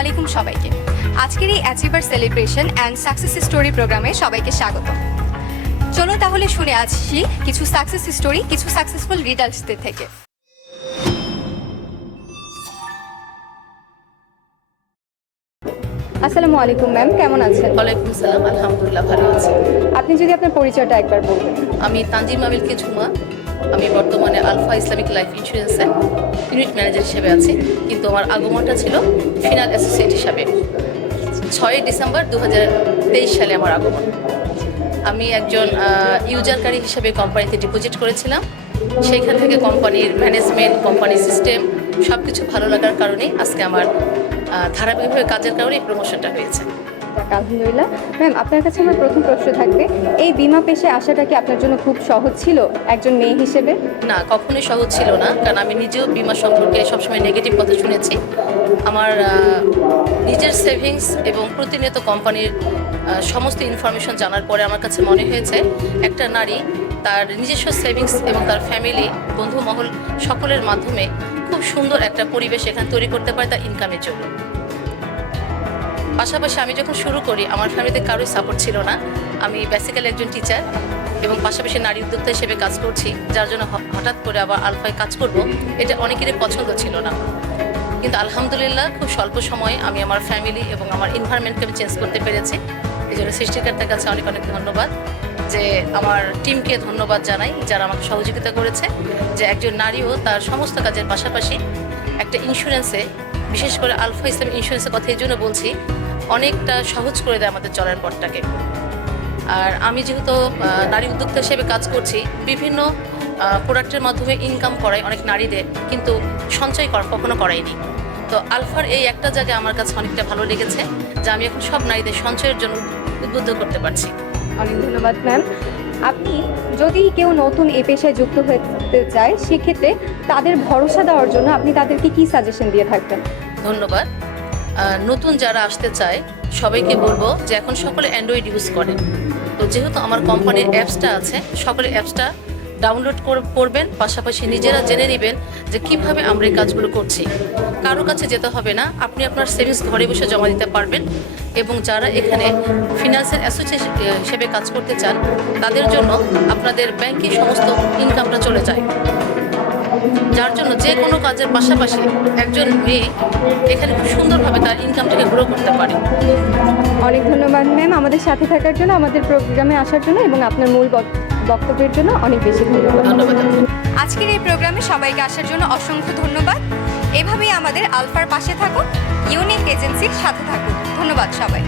আলাইকুম সবাইকে। আজকের এই achiever celebration and success story প্রোগ্রামে সবাইকে স্বাগত। চলুন তাহলে শুনে আসছি কিছু সাকসেস স্টোরি কিছু সাকসেসফুল রিডার্সদের থেকে। আসসালামু আলাইকুম ম্যাম কেমন আছেন? ওয়ালাইকুম সালাম আলহামদুলিল্লাহ ভালো আছি। আপনি যদি আপনার পরিচয়টা একবার বলবেন আমি তানজিম আমিলকে ঝুমা। আমি বর্তমানে আলফা ইসলামিক লাইফ ইন্স্যুরেন্সে ইউনিট ম্যানেজার হিসেবে আছি। কিন্তু আমার আগমনটা ছিল ফিনাল অ্যাসোসিয়েট হিসাবে। ছয়ই ডিসেম্বর দু হাজার তেইশ সালে আমার আগমন। আমি একজন ইউজারকারী হিসেবে কোম্পানিতে ডিপোজিট করেছিলাম। সেইখান থেকে কোম্পানির ম্যানেজমেন্ট কোম্পানির সিস্টেম সব কিছু ভালো লাগার কারণেই আজকে আমার ধারাবাহিকভাবে কাজের কারণে এই প্রমোশনটা হয়েছে। যাক, আলহামদুলিল্লাহ। ম্যাম আপনার কাছে আমার প্রথম প্রশ্ন থাকবে এই বিমা পেশায় আসাটা কি আপনার জন্য খুব সহজ ছিল একজন মেয়ে হিসেবে? না কখনোই সহজ ছিল না কারণ আমি নিজেও বিমা সম্পর্কে সবসময় নেগেটিভ কথা শুনেছি। আমার নিজের সেভিংস এবং প্রতিনিয়ত কোম্পানির সমস্ত ইনফরমেশন জানার পরে আমার কাছে মনে হয়েছে একটা নারী তার নিজস্ব সেভিংস এবং তার ফ্যামিলি বন্ধু মহল সকলের মাধ্যমে খুব সুন্দর একটা পরিবেশ এখানে তৈরি করতে পারে তার ইনকামের জন্য। পাশাপাশি আমি যখন শুরু করি, আমার ফ্যামিলিতে কারোই সাপোর্ট ছিল না। আমি বেসিক্যালি একজন টিচার এবং পাশাপাশি নারী উদ্যোক্তা হিসেবে কাজ করছি, যার জন্য হঠাৎ করে আবার আলফায় কাজ করব, এটা অনেকেরই পছন্দ ছিল না। কিন্তু আলহামদুলিল্লাহ খুব স্বল্প সময়ে আমি আমার ফ্যামিলি এবং আমার এনভায়রনমেন্টকে আমি চেঞ্জ করতে পেরেছি। এই জন্য সৃষ্টিকর্তার কাছে অনেক অনেক ধন্যবাদ যে আমার টিমকে ধন্যবাদ জানাই, যারা আমাকে সহযোগিতা করেছে যে একজন নারীও তার সমস্ত কাজের পাশাপাশি একটা ইন্স্যুরেন্সে বিশেষ করে আলফা ইসলাম ইন্স্যুরেন্সের কথা এই জন্য বলছি, অনেকটা সহজ করে দেয় আমাদের চলার পথটাকে। আর আমি যেহেতু নারী উদ্যোক্তা হিসেবে কাজ করছি, বিভিন্ন প্রোডাক্টের মাধ্যমে ইনকাম করাই অনেক নারীদের, কিন্তু সঞ্চয় কর, কখনো করাইনি। তো আলফার এই একটা জায়গায় আমার কাছে অনেকটা ভালো লেগেছে, যে আমি এখন সব নারীদের সঞ্চয়ের জন্য উদ্বুদ্ধ করতে পারছি। অনেক ধন্যবাদ ম্যাম আপনি যদি কেউ নতুন এ পেশায় যুক্ত হতে চায়, সেক্ষেত্রে তাদের ভরসা দেওয়ার জন্য আপনি তাদেরকে কি সাজেশন দিয়ে থাকবেন? ধন্যবাদ। নতুন যারা আসতে চায়, সবাইকে বলব যে এখন সকলে অ্যান্ড্রয়েড ইউজ করে তো যেহেতু আমার কোম্পানির অ্যাপসটা আছে, সকলে অ্যাপসটা ডাউনলোড করবেন, পাশাপাশি নিজেরা জেনে নেবেন যে কীভাবে আমরা এই কাজগুলো করছি। কারও কাছে যেতে হবে না, আপনি আপনার সেভিংস ঘরে বসে জমা দিতে পারবেন এবং যারা এখানে ফিনান্সিয়াল অ্যাসোসিয়েশন হিসেবে কাজ করতে চান, তাদের জন্য আপনাদের ব্যাংকে সমস্ত ইনকামটা চলে যায়। যার জন্য যে কোনো কাজের পাশাপাশি একজন মেয়ে এখানে খুব সুন্দরভাবে তার ইনকামটাকে গ্রো করতে পারে। অনেক ধন্যবাদ ম্যাম আমাদের সাথে থাকার জন্য আমাদের প্রোগ্রামে আসার জন্য এবং আপনার মূল বক্তব্যের জন্য অনেক বেশি ধন্যবাদ। ধন্যবাদ আজকের এই প্রোগ্রামে সবাইকে আসার জন্য অসংখ্য ধন্যবাদ। এভাবেই আমাদের আলফার পাশে থাকুন ইউনিক এজেন্সির সাথে থাকুন। ধন্যবাদ সবাই